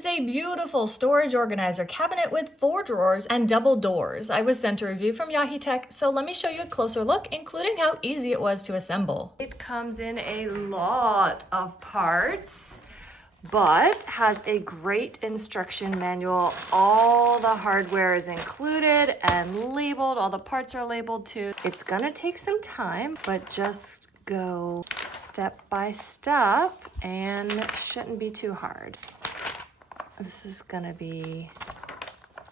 is a beautiful storage organizer cabinet with 4 drawers and double doors. I was sent a review from Yaheetech, so let me show you a closer look, including how easy it was to assemble. It comes in a lot of parts, but has a great instruction manual. All the hardware is included and labeled. All the parts are labeled too. It's gonna take some time, but just go step by step and it shouldn't be too hard. This is gonna be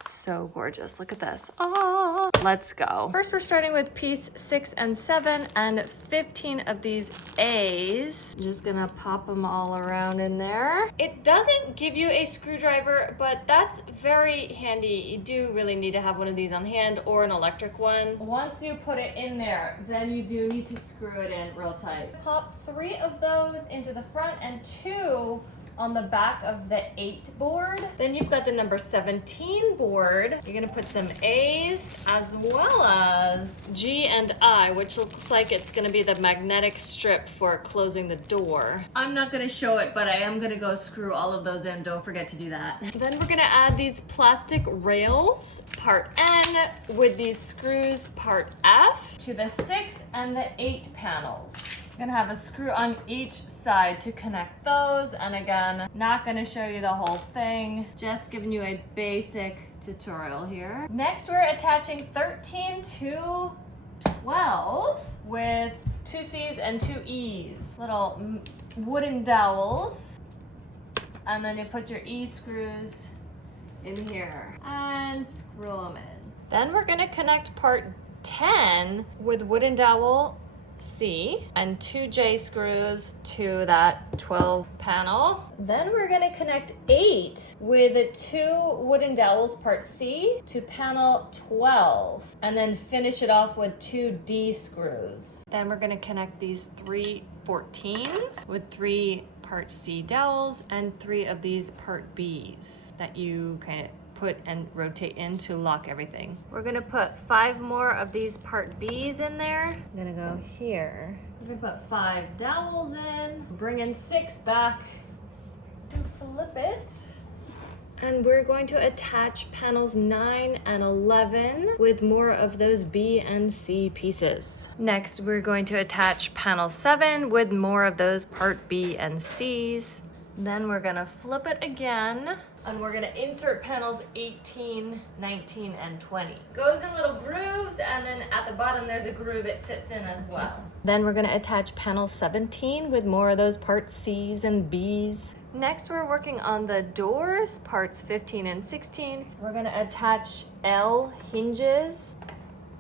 so gorgeous. Look at this. Ah, let's go. First, we're starting with piece 6 and 7 and 15 of these A's. I'm just gonna pop them all around in there. It doesn't give you a screwdriver, but that's very handy. You do really need to have one of these on hand or an electric one. Once you put it in there, then you do need to screw it in real tight. Pop 3 of those into the front and 2 on the back of the 8 board. Then you've got the number 17 board. You're gonna put some A's as well as G and I, which looks like it's gonna be the magnetic strip for closing the door. I'm not gonna show it, but I am gonna go screw all of those in. Don't forget to do that. Then we're gonna add these plastic rails, part N, with these screws, part F, to the 6 and the 8 panels. Gonna have a screw on each side to connect those, and again, not gonna show you the whole thing, just giving you a basic tutorial here. Next, we're attaching 13 to 12 with 2 C's and 2 E's. Little wooden dowels, and then you put your E screws in here and screw them in. Then we're gonna connect part 10 with wooden dowel C and 2 J screws to that 12 panel. Then we're gonna connect 8 with the 2 wooden dowels part C to panel 12 and then finish it off with 2 D screws. Then we're gonna connect these 3 14s with 3 part C dowels and 3 of these part B's that you kind of put and rotate in to lock everything. We're gonna put 5 more of these part B's in there. I'm gonna go here. We're gonna put 5 dowels in, bring in 6 back to flip it. And we're going to attach panels 9 and 11 with more of those B and C pieces. Next, we're going to attach panel 7 with more of those part B and C's. Then we're gonna flip it again, and we're gonna insert panels 18, 19, and 20. Goes in little grooves, and then at the bottom there's a groove it sits in as well. Then we're gonna attach panel 17 with more of those parts C's and B's. Next, we're working on the doors, parts 15 and 16. We're gonna attach L hinges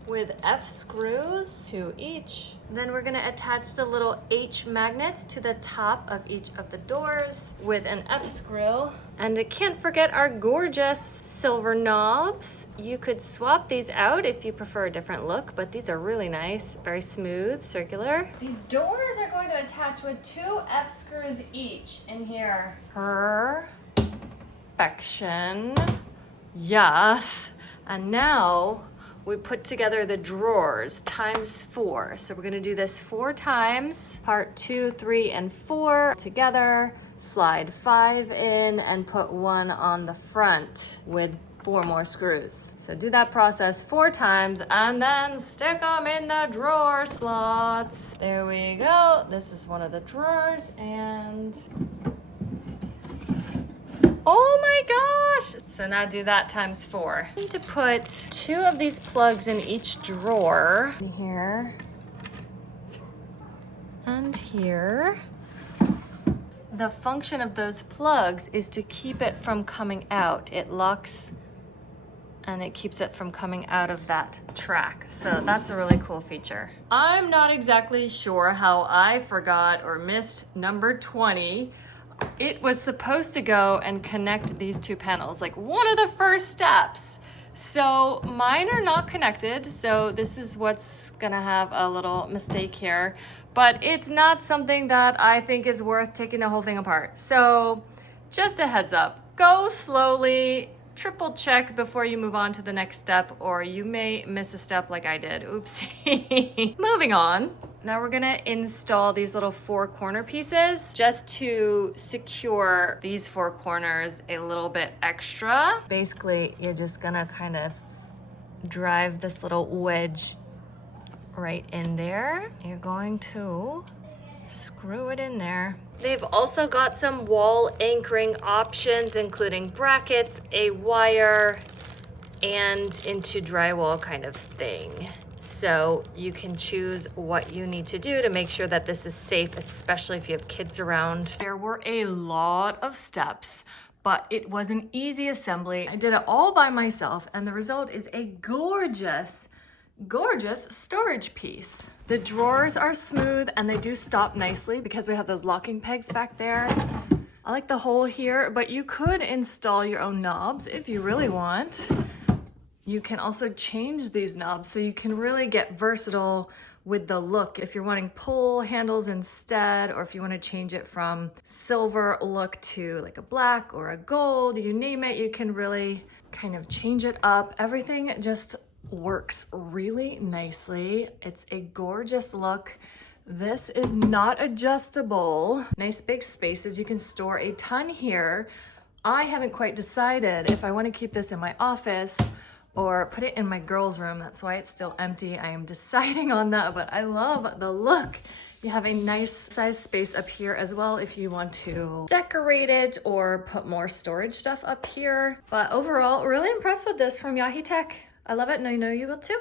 with F screws to each. Then we're gonna attach the little H magnets to the top of each of the doors with an F screw. And I can't forget our gorgeous silver knobs. You could swap these out if you prefer a different look, but these are really nice, very smooth, circular. The doors are going to attach with 2 F screws each in here. Perfection. Yes. And now, we put together the drawers times 4. So we're gonna do this 4 times, part 2, 3, and 4 together, slide 5 in and put 1 on the front with 4 more screws. So do that process 4 times and then stick them in the drawer slots. There we go. This is one of the drawers and oh my gosh! So now do that times 4. I need to put 2 of these plugs in each drawer. Here. And here. The function of those plugs is to keep it from coming out. It locks and it keeps it from coming out of that track. So that's a really cool feature. I'm not exactly sure how I forgot or missed number 20. It was supposed to go and connect these 2 panels, like one of the first steps. So mine are not connected, so this is what's gonna have a little mistake here, but it's not something that I think is worth taking the whole thing apart. So just a heads up, go slowly, triple check before you move on to the next step, or you may miss a step like I did. Oopsie. Moving on. Now we're gonna install these little 4 corner pieces just to secure these 4 corners a little bit extra. Basically, you're just gonna kind of drive this little wedge right in there. You're going to screw it in there. They've also got some wall anchoring options, including brackets, a wire, and into drywall kind of thing. So you can choose what you need to do to make sure that this is safe, especially if you have kids around. There were a lot of steps, but it was an easy assembly. I did it all by myself, and the result is a gorgeous storage piece. The drawers are smooth and they do stop nicely because we have those locking pegs back there. I like the hole here, but you could install your own knobs if you really want. You can also change these knobs so you can really get versatile with the look. If you're wanting pull handles instead, or if you want to change it from silver look to like a black or a gold, you name it, you can really kind of change it up. Everything just works really nicely. It's a gorgeous look. This is not adjustable. Nice big spaces. You can store a ton here. I haven't quite decided if I want to keep this in my office or put it in my girls' room. That's why it's still empty. I am deciding on that, but I love the look. You have a nice size space up here as well if you want to decorate it or put more storage stuff up here. But overall, really impressed with this from Yaheetech. I love it and I know you will too.